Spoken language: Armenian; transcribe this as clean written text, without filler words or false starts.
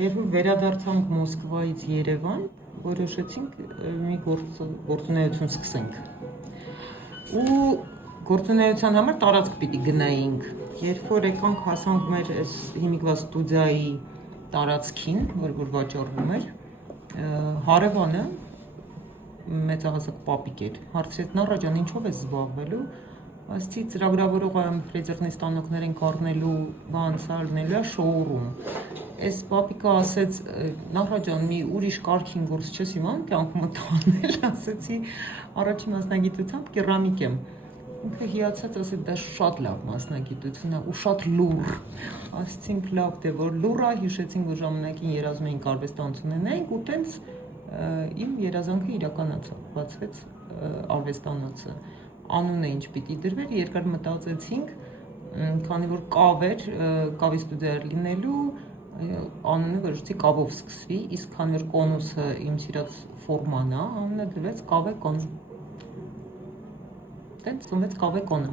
Երբ որ վերադարձանք Մոսկվայից Երևան, որոշեցինք մի գործունեություն սկսենք։ Ու գործունեության համար տարածք պիտի գնայինք։ Երբ որ եկանք հասանք մեր այս հիմիկվա ստուդիայի տարածքին, որ վաճառվում էր, հարևանը մեծահասակ պապիկ էր, հարցրեց Նորա ջան, ինչով ես զբաղվելու, ասացի ծրագրավորող եմ ֆրեզերների станոկներ ենք առնելու, անցալնելու է շոուրում։ Այս պապիկը ասեց Նորա ջան, մի ուրիշ կարգին գործ չես իմանում կյանքումդ անել, ասեցի առաջին մասնագիտությամբ կերամիկ եմ։ Ինքը հիացած ասեց դա շատ լավ մասնագիտություն է ու շատ լուռ։ Ասացինք լավ դե որ լուռ է, հիշեցինք որ ժամանակին երազում էինք արվեստանոց ունենայինք ու տենց իմ երազանքը իրականացավ, բացվեց արվեստանոցը։ Անունը ինչ պիտի դրվեր, երկար մտածեցինք, քանի որ կավ էր, կավի ստուդիա էր լինելու, անունը որոշեցի կավով սկսվի, իսկ քանի որ կոնուսը իմ սիրած ֆորման է, անունը դրվեց Կավե կոն։ Տենց ծնվեց Կավե կոնը։